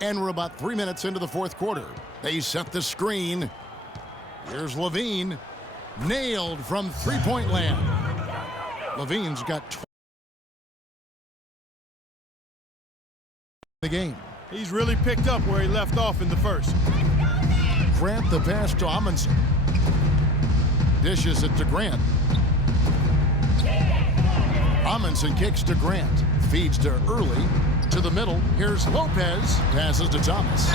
And we're about 3 minutes into the fourth quarter. They set the screen. Here's Levine. Nailed from three-point land. Levine's got 20 the game. He's really picked up where he left off in the first. Grant the pass to Amundsen. Dishes it to Grant. Amundsen kicks to Grant. Feeds to Early. To the middle. Here's Lopez. Passes to Thomas.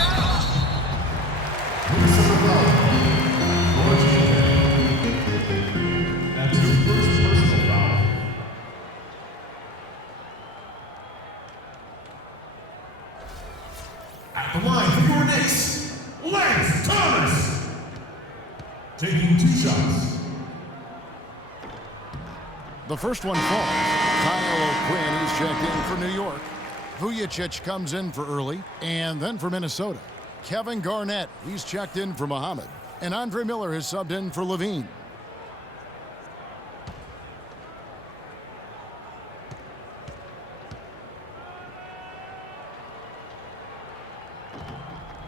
That's his first personal foul. At the line for your Knicks, Lance Thomas. Taking 2 shots. The first one falls. Kyle O'Quinn, he's checked in for New York. Vujacic comes in for Early, and then for Minnesota. Kevin Garnett, he's checked in for Muhammad. And Andre Miller has subbed in for Levine.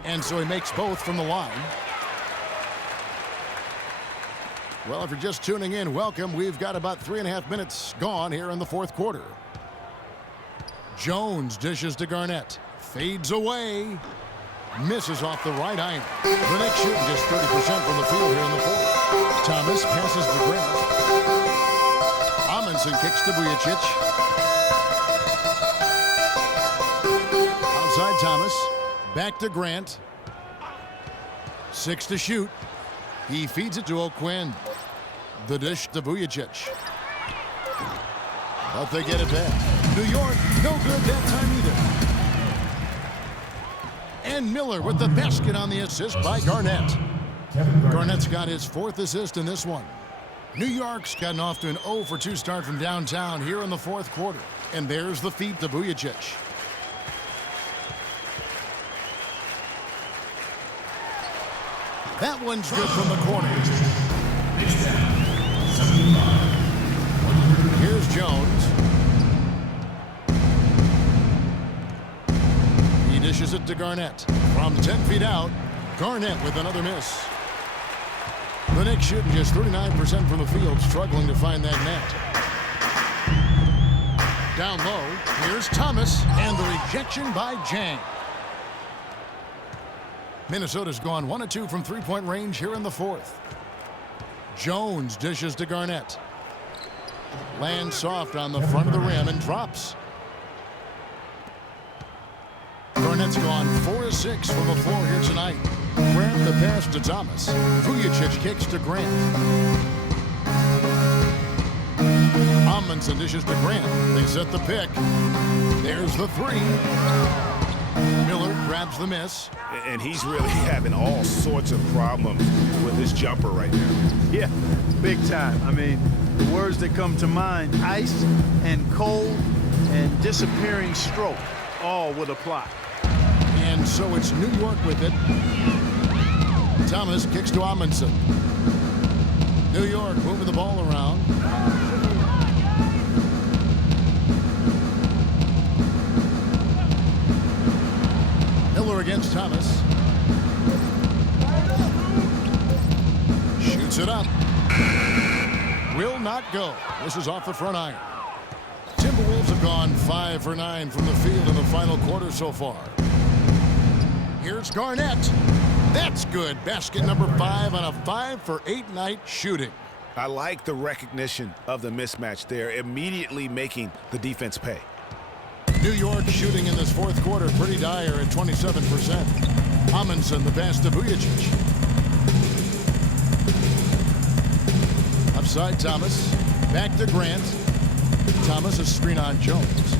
And so he makes both from the line. Well, if you're just tuning in, welcome. We've got about 3.5 minutes gone here in the fourth quarter. Jones dishes to Garnett. Fades away. Misses off the right iron. The Knicks shooting just 30% from the field here in the fourth. Thomas passes to Grant. Amundsen kicks to Vujacic. Outside Thomas. Back to Grant. 6 to shoot. He feeds it to O'Quinn. The dish to Vujacic. But they get it back. New York, no good that time either. And Miller with the basket on the assist by Garnett. Garnett's got his 4th assist in this one. New York's gotten off to an 0 for 2 start from downtown here in the fourth quarter. And there's the feed to Vujacic. That one's good from the corner. Here's Jones. He dishes it to Garnett. From 10 feet out, Garnett with another miss. The Knicks shooting just 39% from the field, struggling to find that net. Down low, here's Thomas, and the rejection by Jang. Minnesota's gone 1 of 2 from three-point range here in the fourth. Jones dishes to Garnett. Lands soft on the front of the rim and drops. Garnett's gone 4 of 6 from the floor here tonight. Grant the pass to Thomas. Vujacic kicks to Grant. Amundsen dishes to Grant. They set the pick. There's the 3. Miller grabs the miss. And he's really having all sorts of problems with his jumper right now. Yeah, big time. I mean, the words that come to mind, ice and cold and disappearing stroke, all would apply. And so it's New York with it. Thomas kicks to Amundsen. New York moving the ball around. Miller against Thomas. Shoots it up. Will not go. This is off the front iron. Timberwolves have gone 5 for 9 from the field in the final quarter so far. Here's Garnett. That's good. Basket number 5 on a 5 for 8 night shooting. I like the recognition of the mismatch there, immediately making the defense pay. New York shooting in this fourth quarter pretty dire at 27%. Amundsen the pass to Vujacic. Upside Thomas. Back to Grant. Thomas a screen on Jones.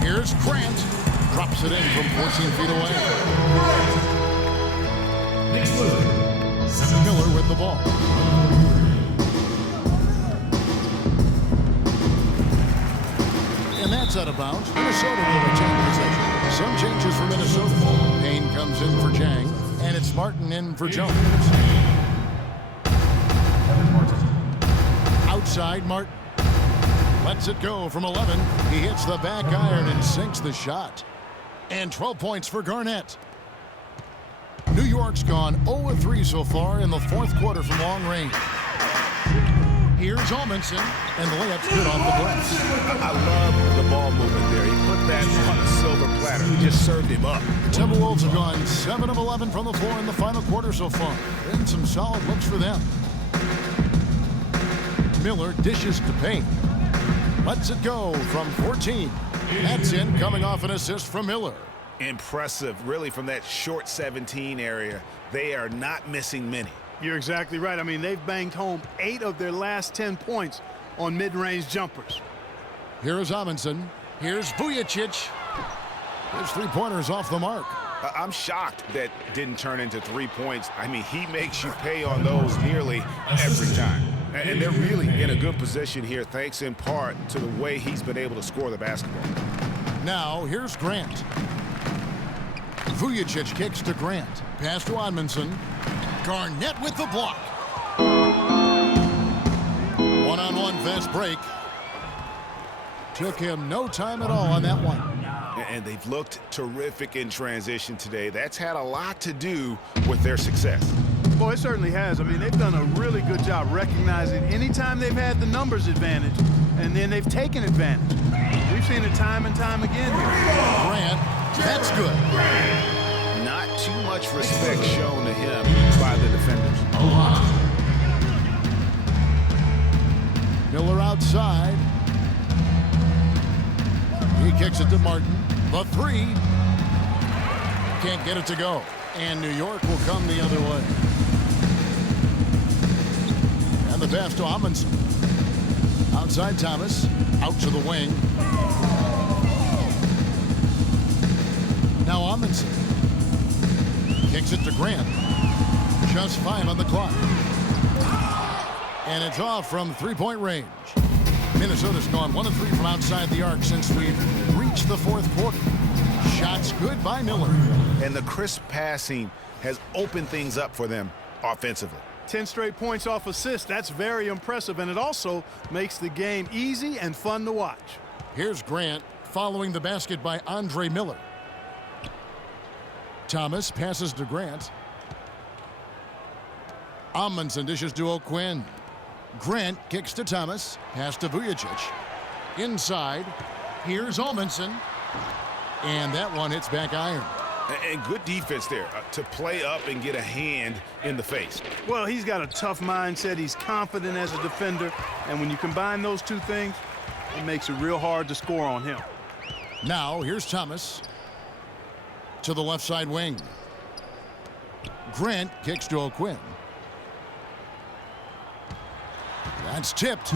Here's Grant. Drops it in from 14 feet away. Miller with the ball. And that's out of bounds. Minnesota will retain possession. Some changes for Minnesota. Payne comes in for Jang, and it's Martin in for Jones. Outside Martin. Lets it go from 11. He hits the back iron and sinks the shot. And 12 points for Garnett. New York's gone 0-3 so far in the fourth quarter from long range. Here's Almanson, and the layup's good off the glass. I love the ball movement there. He put that on a silver platter. He just served him up. The Timberwolves have gone 7 of 11 from the floor in the final quarter so far. And some solid looks for them. Miller dishes to Payne. Lets it go from 14. That's in, coming off an assist from Miller. Impressive, really, from that short 17 area. They are not missing many. You're exactly right. I mean, they've banged home 8 of their last 10 points on mid-range jumpers. Here's Amundsen. Here's Vujicic. His three-pointers off the mark. I'm shocked that didn't turn into 3 points. I mean, he makes you pay on those nearly every time. And they're really in a good position here, thanks in part to the way he's been able to score the basketball. Now, here's Grant. Vujicic kicks to Grant. Pass to Amundsen. Garnett with the block. One-on-one fast break. Took him no time at all on that one. And they've looked terrific in transition today. That's had a lot to do with their success. Boy, it certainly has. I mean, they've done a really good job recognizing anytime they've had the numbers advantage, and then they've taken advantage. We've seen it time and time again here. Grant, that's good. Not too much respect shown to him by the defenders. Miller outside. He kicks it to Martin. The three. Can't get it to go. And New York will come the other way. And the pass to Amundsen. Outside Thomas. Out to the wing. Now Amundsen. Kicks it to Grant. Just 5 on the clock. And it's off from three-point range. Minnesota's gone 1 of 3 from outside the arc since we've reached the fourth quarter. Shots good by Miller. And the crisp passing has opened things up for them offensively. 10 straight points off assists. That's very impressive, and it also makes the game easy and fun to watch. Here's Grant following the basket by Andre Miller. Thomas passes to Grant. Amundsen dishes to O'Quinn. Grant kicks to Thomas. Pass to Vujicic. Inside. Here's Amundsen. And that one hits back iron. And good defense there to play up and get a hand in the face. Well, he's got a tough mindset. He's confident as a defender. And when you combine those two things, it makes it real hard to score on him. Now, here's Thomas. To the left side wing. Grant kicks to O'Quinn. That's tipped.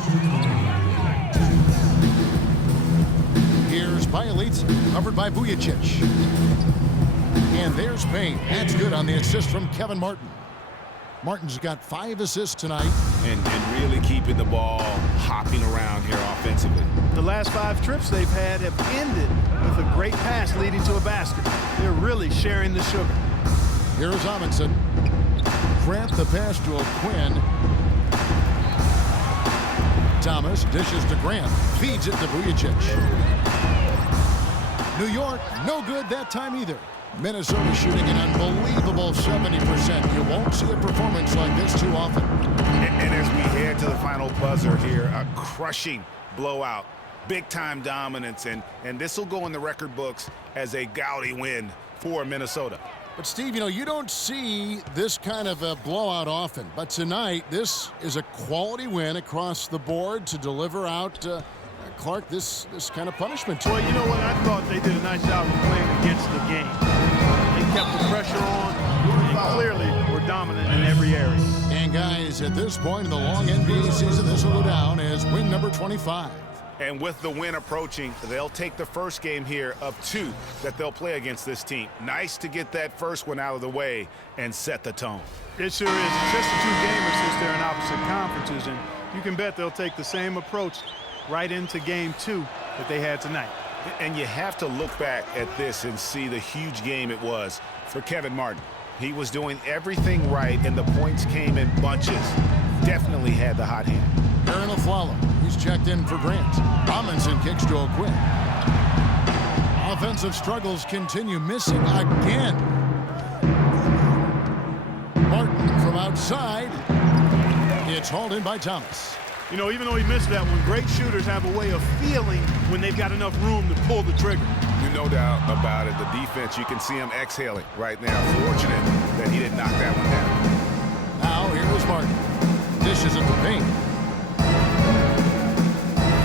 Here's Bjelic, covered by Vujicic. And there's Payne. That's good on the assist from Kevin Martin. Martin's got 5 assists tonight. And really keeping the ball hopping around here offensively. The last 5 trips they've had have ended with a great pass leading to a basket. They're really sharing the sugar. Here's Amundsen. Grant the pass to O'Quinn. Thomas dishes to Grant. Feeds it to Vujicic. New York, no good that time either. Minnesota shooting an unbelievable 70%. You won't see a performance like this too often. And as we head to the final buzzer here, a crushing blowout. Big-time dominance, and this will go in the record books as a gaudy win for Minnesota. But, Steve, you know, you don't see this kind of a blowout often. But tonight, this is a quality win across the board to deliver out, Clark, this kind of punishment. Well, you know what? I thought they did a nice job of playing against the game. They kept the pressure on, and clearly were dominant in every area. And, guys, at this point in the long NBA season, this will go down as win number 25. And with the win approaching, they'll take the first game here of 2 that they'll play against this team. Nice to get that first one out of the way and set the tone. It sure is. It's just a 2-gamer since they're in opposite conferences, and you can bet they'll take the same approach right into game 2 that they had tonight. And you have to look back at this and see the huge game it was for Kevin Martin. He was doing everything right, and the points came in bunches. Definitely had the hot hand. Aaron Aflalo, he's checked in for Grant. Amundsen kicks to O'Quinn. Off offensive struggles continue, missing again. Martin from outside. It's hauled in by Thomas. You know, even though he missed that one, great shooters have a way of feeling when they've got enough room to pull the trigger. No doubt about it. The defense, you can see him exhaling right now. Fortunate that he didn't knock that one down. Now here's Martin. Dishes at the paint.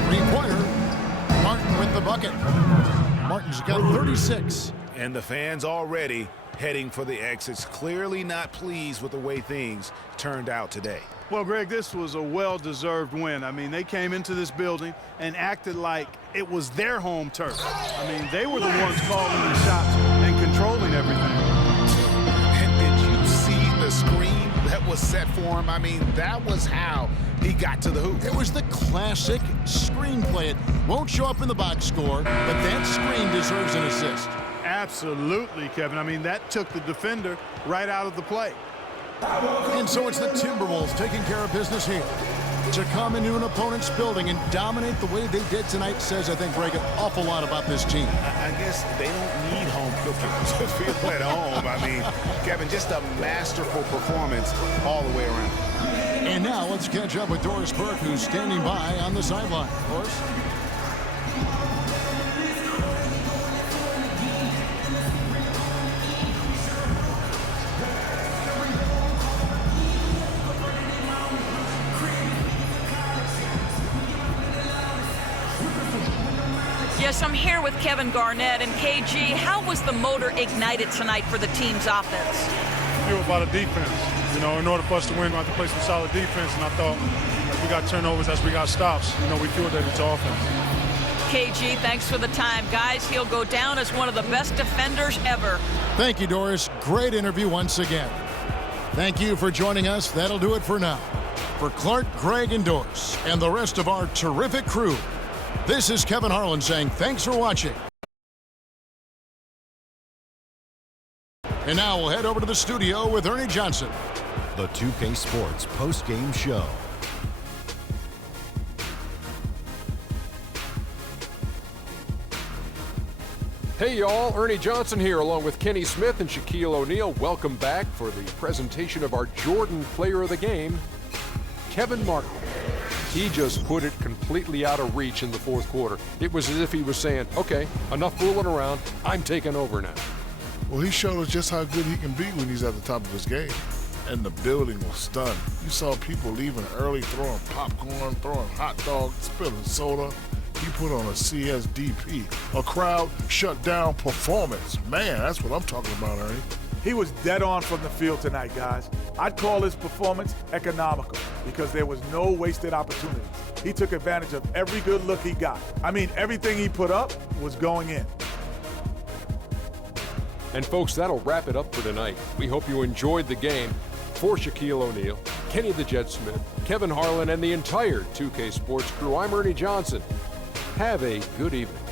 Three-pointer. Martin with the bucket. Martin's got 36. And the fans already heading for the exits, clearly not pleased with the way things turned out today. Well, Greg, this was a well-deserved win. I mean, they came into this building and acted like it was their home turf. I mean, they were the ones calling the shots and controlling everything. And did you see the screen that was set for him? I mean, that was how he got to the hoop. It was the classic screenplay. It won't show up in the box score, but that screen deserves an assist. Absolutely, Kevin. I mean, that took the defender right out of the play. And so it's the Timberwolves taking care of business here. To come into an opponent's building and dominate the way they did tonight says, I think, Greg, an awful lot about this team. I guess they don't need home cooking to feel at home. I mean, Kevin, just a masterful performance all the way around. And now let's catch up with Doris Burke, who's standing by on the sideline. Doris? Yes, I'm here with Kevin Garnett. And KG, how was the motor ignited tonight for the team's offense? It was about a defense. You know, in order for us to win, we have to play some solid defense. And I thought as we got turnovers, as we got stops, you know, we fueled that into offense. KG, thanks for the time. Guys, he'll go down as one of the best defenders ever. Thank you, Doris. Great interview once again. Thank you for joining us. That'll do it for now. For Clark, Greg, and Doris, and the rest of our terrific crew, this is Kevin Harlan saying thanks for watching. And now we'll head over to the studio with Ernie Johnson. The 2K Sports post-game show. Hey y'all, Ernie Johnson here along with Kenny Smith and Shaquille O'Neal. Welcome back for the presentation of our Jordan Player of the Game, Kevin Martin. He just put it completely out of reach in the fourth quarter. It was as if he was saying, okay, enough fooling around, I'm taking over now. Well, he showed us just how good he can be when he's at the top of his game. And the building was stunned. You saw people leaving early, throwing popcorn, throwing hot dogs, spilling soda. He put on a CSDP, a crowd shut down performance. Man, that's what I'm talking about, Ernie. He was dead on from the field tonight, guys. I'd call his performance economical because there was no wasted opportunities. He took advantage of every good look he got. I mean, everything he put up was going in. And folks, that'll wrap it up for tonight. We hope you enjoyed the game. For Shaquille O'Neal, Kenny the Jet Smith, Kevin Harlan, and the entire 2K Sports crew, I'm Ernie Johnson. Have a good evening.